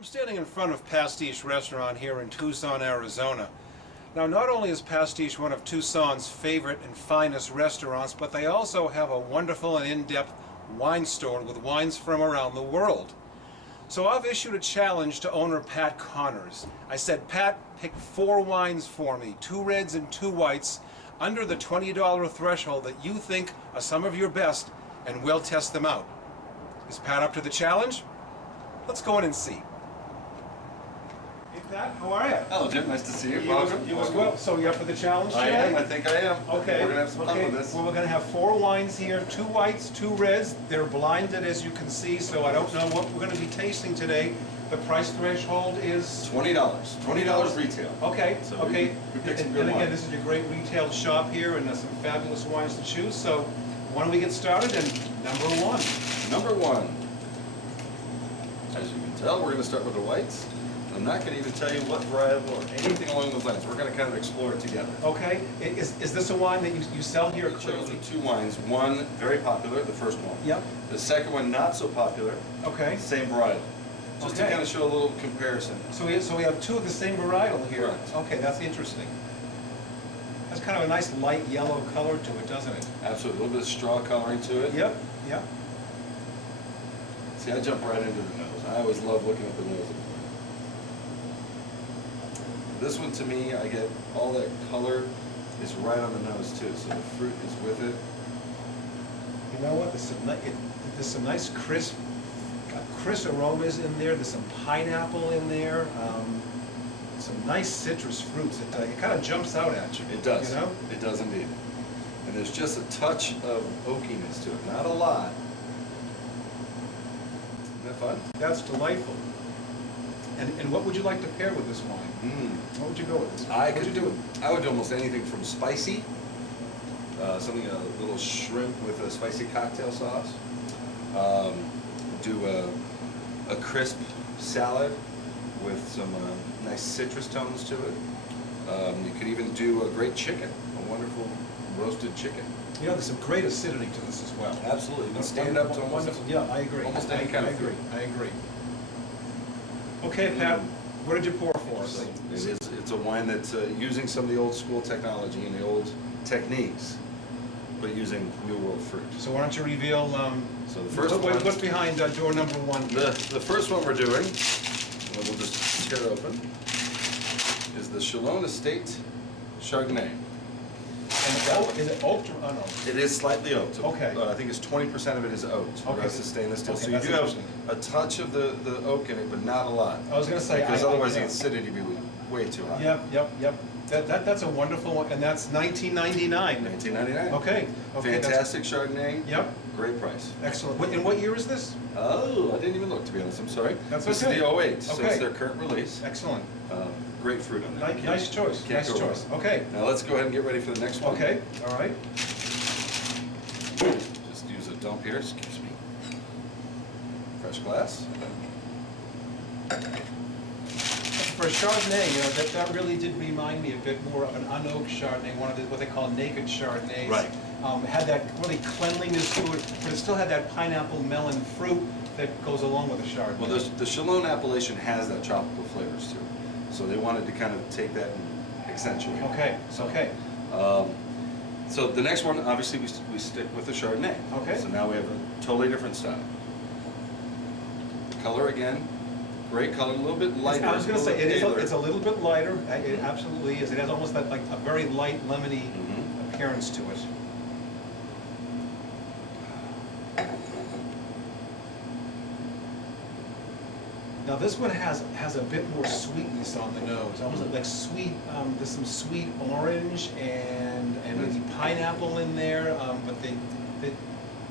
I'm standing in front of Pastiche restaurant here in Tucson, Arizona. Now, not only is Pastiche one of Tucson's favorite and finest restaurants, but they also have a wonderful and in-depth wine store with wines from around the world. So I've issued a challenge to owner Pat Connors. I said, Pat, pick 4 wines for me, 2 reds and 2 whites, under the $20 threshold that you think are some of your best, and we'll test them out. Is Pat up to the challenge? Let's go in and see. Hey Pat, how are you? Hello Jim, nice to see you. Welcome. You as well. So you up for the challenge today? I am, I think I am. Okay. We're going to have some fun with this. Well, we're going to have 4 wines here, 2 whites, 2 reds. They're blinded, as you can see, so I don't know what we're going to be tasting today. The price threshold is $20. $20 retail. Okay, So okay. we picked some And good again, wines. this is your great retail shop here, and there's some fabulous wines to choose. So why don't we get started? And number 1. Number 1. As you can tell, we're going to start with the whites. I'm not going to even tell you what varietal or anything along those lines. We're going to kind of explore it together. Okay. Is this a wine that you sell here? We chose 2 wines. One very popular, the first one. Yep. The second one not so popular. Okay. Same varietal. Just to Okay. kind of show a little comparison. So we have 2 of the same varietal here. Correct. Okay, that's interesting. That's kind of a nice light yellow color to it, doesn't it? Absolutely. A little bit of straw coloring to it. Yep, yep. See, I jump right into the nose. I always love looking at the nose of the wine. This one, to me, I get all that color is right on the nose too. So the fruit is with it. You know what? There's some nice crisp aromas in there. There's some pineapple in there. Some nice citrus fruits. It kind of jumps out at you. It does. You know? It does indeed. And there's just a touch of oakiness to it. Not a lot. Isn't that fun? That's delightful. And what would you like to pair with this wine? What would you go with this? I would do almost anything from spicy, something a little shrimp with a spicy cocktail sauce. Do a crisp salad with some nice citrus tones to it. You could even do a great chicken, a wonderful roasted chicken. You know, there's some great acidity to this as well. Absolutely, you can stand up to almost, Wonderful. Yeah, I agree. almost any kind of agree. food. I agree. Okay, Pat, what did you pour for us? So it's a wine that's using some of the old school technology and the old techniques, but using new world fruit. So why don't you reveal So the first one, what's behind door number 1? the first one we're doing, and we'll just tear it open, is the Chalon Estate Chardonnay. And is it oaked or unoaked? It is slightly oaked. Okay. I think it's 20% of it is oaked. The Okay. rest is stainless steel. Okay, So you that's do have interesting. a touch of the oak in it, but not a lot. I was going to say... Because otherwise the yeah. acidity would be way too high. Yep. That's a wonderful one, and that's $19.99. $19.99. Okay. Fantastic Chardonnay. Yep. Great price. Excellent. And what year is this? Oh, I didn't even look, to be honest. I'm sorry. That's This okay. is the 08, so Okay. it's their current release. Excellent. Great fruit on that. Nice choice. Can't Nice go choice. wrong. Okay. Now let's go ahead and get ready for the next one. Okay. All right. Just use a dump here, excuse me. Fresh glass. For a Chardonnay, you know, that really did remind me a bit more of an unoaked Chardonnay, one of the, what they call naked Chardonnays. Right. Had that really cleanliness to it, but it still had that pineapple melon fruit that goes along with a Chardonnay. Well, the Chalon appellation has that tropical flavors to it. So they wanted to kind of take that and accentuate it. Okay, okay. So the next one, obviously, we stick with the Chardonnay. Okay. So now we have a totally different style. Color again, great color, a little bit lighter. I was going to say, paler. it's a little bit lighter. It absolutely is. It has almost that, like, a very light, lemony appearance to it. Now this one has a bit more sweetness on the nose, almost like sweet. There's some sweet orange and maybe pineapple in there, but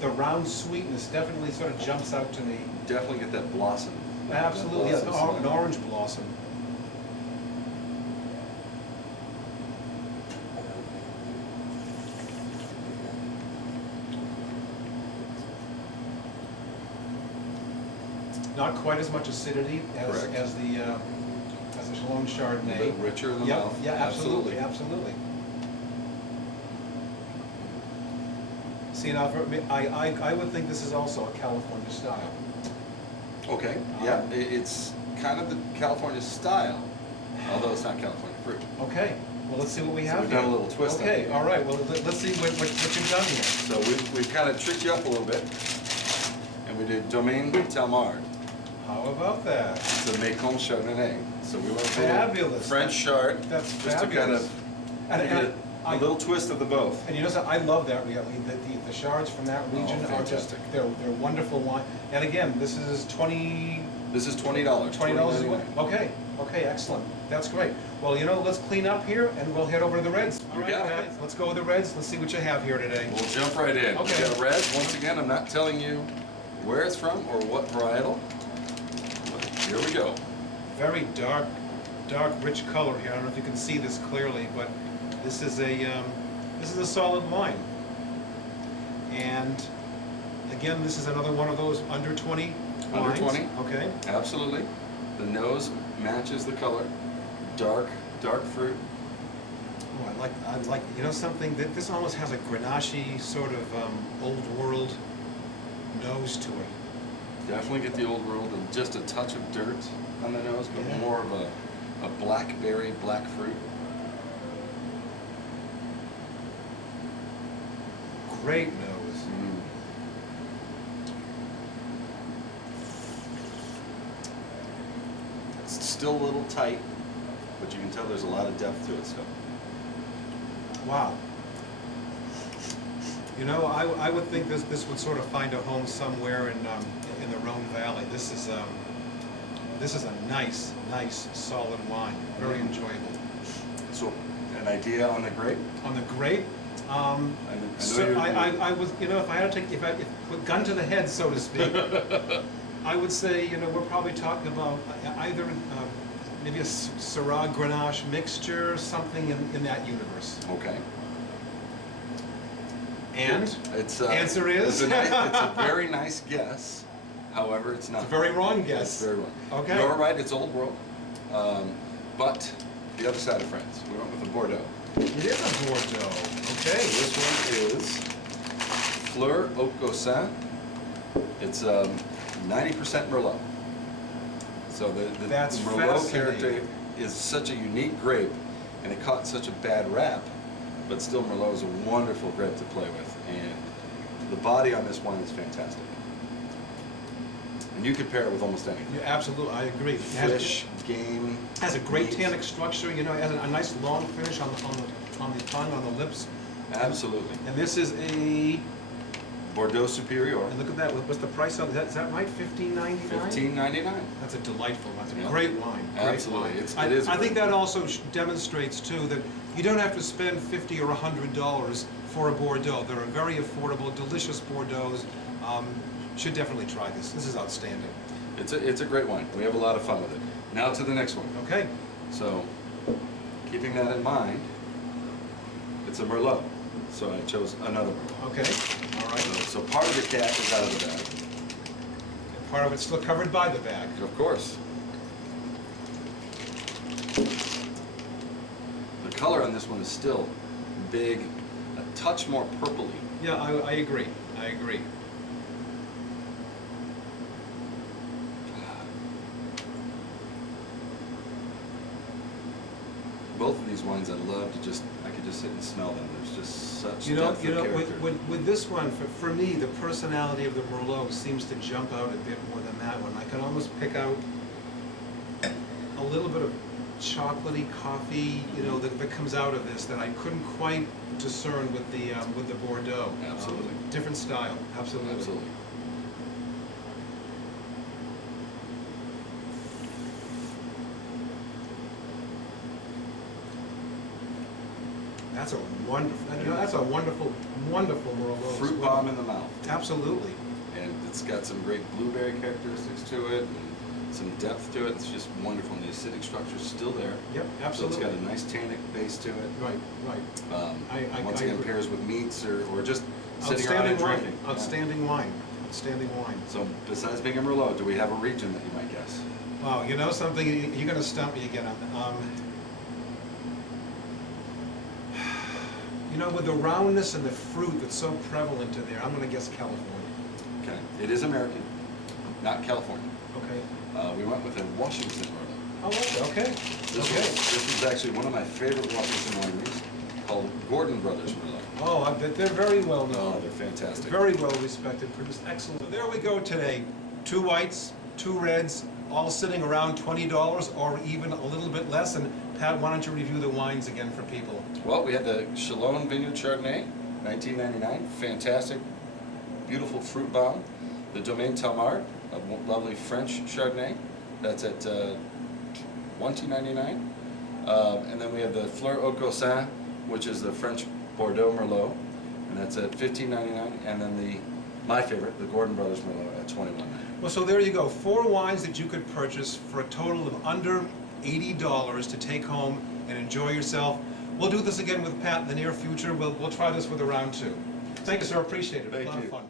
the round sweetness definitely sort of jumps out to me. Definitely get that blossom. Absolutely, That blossom an smell. orange blossom. Not quite as much acidity Correct. as the Chalon Chardonnay. A bit richer in the mouth. Yeah, absolutely. See, now for me, I would think this is also a California style. Okay, yeah, it's kind of the California style, although it's not California fruit. Okay, well, let's see what we So have we've here. done a little twist on it Okay, here. all right, well, let's see what you've done here. So we've kind of tricked you up a little bit, and we did Domaine Telmard. How about that? It's a Macon Chardonnay. So we went for a Fabulous. French Chard, That's just to kind fabulous. of And- give and it I- a little twist of the both. And you know something, I love that, the shards from that region are just, fantastic. they're wonderful wine. And again, this is $20 This is $20. a week? Okay, excellent, that's great. Well, you know, let's clean up here and we'll head over to the Reds. You All right, got it. okay, let's go with the Reds, let's see what you have here today. We'll jump right in. Okay. We got a red. Once again, I'm not telling you where it's from or what varietal. But here we go. Very dark, rich color here. I don't know if you can see this clearly, but this is a solid wine. And again, this is another one of those under 20 Under wines. 20. Okay. Absolutely. The nose matches the color. Dark fruit. Oh, I like. You know something? This almost has a Grenache sort of old world nose to it. Definitely get the old world and just a touch of dirt on the nose, but Yeah. more of a blackberry, black fruit. Great nose. It's still a little tight, but you can tell there's a lot of depth to it still. Wow. You know, I would think this would sort of find a home somewhere in the Rhone Valley. This is a nice solid wine. Very enjoyable. So, an idea on the grape? On the grape, I know so you're- I was, you know, if I had to take, if with gun to the head, so to speak, I would say, you know, we're probably talking about either maybe a Syrah Grenache mixture, something in that universe. Okay. And It's answer is? it's a very nice guess. However, it's not. It's a very wrong guess. It's very wrong. Okay. You're right. It's old world, but the other side of France. We went with a Bordeaux. It is a Bordeaux. Okay. This one is Fleur Haut Gaussin. It's 90% Merlot. So the That's Merlot fascinating. character is such a unique grape, and it caught such a bad rap. But still, Merlot is a wonderful grape to play with, and the body on this wine is fantastic. And you could pair it with almost anything. Yeah, absolutely, I agree. Fish, game. Has a great meat. tannic structure, you know, it has a nice long finish on the tongue, on the lips. Absolutely. And this is a, Bordeaux Superior. and look at that, what's the price on that? Is that right, $15.99? $15.99. That's a delightful one, it's a Yeah. great wine, great Absolutely. wine. It is a I think great that also demonstrates too that you don't have to spend $50 or $100 for a Bordeaux. They're a very affordable, delicious Bordeaux. Should definitely try this. This is outstanding. It's a great wine. We have a lot of fun with it. Now to the next one. Okay, So, keeping that in mind, it's a Merlot. So I chose another Merlot. okay, all right. So part of the cat is out of the bag. And part of it's still covered by the bag. Of course. The color on this one is still big, a touch more purpley. Yeah, I agree, I agree. Both of these wines I love to just, I could just sit and smell them. There's just such You know, depth of character. with this one, for me, the personality of the Merlot seems to jump out a bit more than that one. I can almost pick out a little bit of chocolatey coffee, you know, that comes out of this that I couldn't quite discern with the Bordeaux. Absolutely. Different style, absolutely. Absolutely. That's a wonderful, you know, that's a wonderful Merlot. as Fruit well. bomb in the mouth. Absolutely. And it's got some great blueberry characteristics to it, and some depth to it. It's just wonderful. And the acidic structure's still there. Yep, absolutely. So it's got a nice tannic base to it. Right, right. Once I again, agree. pairs with meats or just sitting around Outstanding and wine, drinking. Yeah. outstanding wine, outstanding wine. So besides being a Merlot, do we have a region that you might guess? Wow, you know something, you're gonna stump me again on, you know, with the roundness and the fruit that's so prevalent in there, I'm gonna guess California. Okay. It is American. not California. Okay. We went with a Washington Merlot. Oh, okay. This is actually one of my favorite Washington wineries, called Gordon Brothers Merlot. Oh, they're very well Oh, known. they're fantastic. Very well respected, produce excellent. So there we go today. 2 whites, 2 reds, all sitting around $20 or even a little bit less. And Pat, why don't you review the wines again for people? Well, we had the Chalon Vineyard Chardonnay, 1999, fantastic, beautiful fruit bomb. The Domaine Talmart, a lovely French Chardonnay, that's at $1,299. And then we have the Fleur au Cossin, which is the French Bordeaux Merlot, and that's at $15.99. And then my favorite, the Gordon Brothers Merlot, at $21.99. Well, so there you go. 4 wines that you could purchase for a total of under $80 to take home and enjoy yourself. We'll do this again with Pat in the near future. We'll try this with a round 2. Thank you, sir. Appreciate it. Thank A lot you. of fun.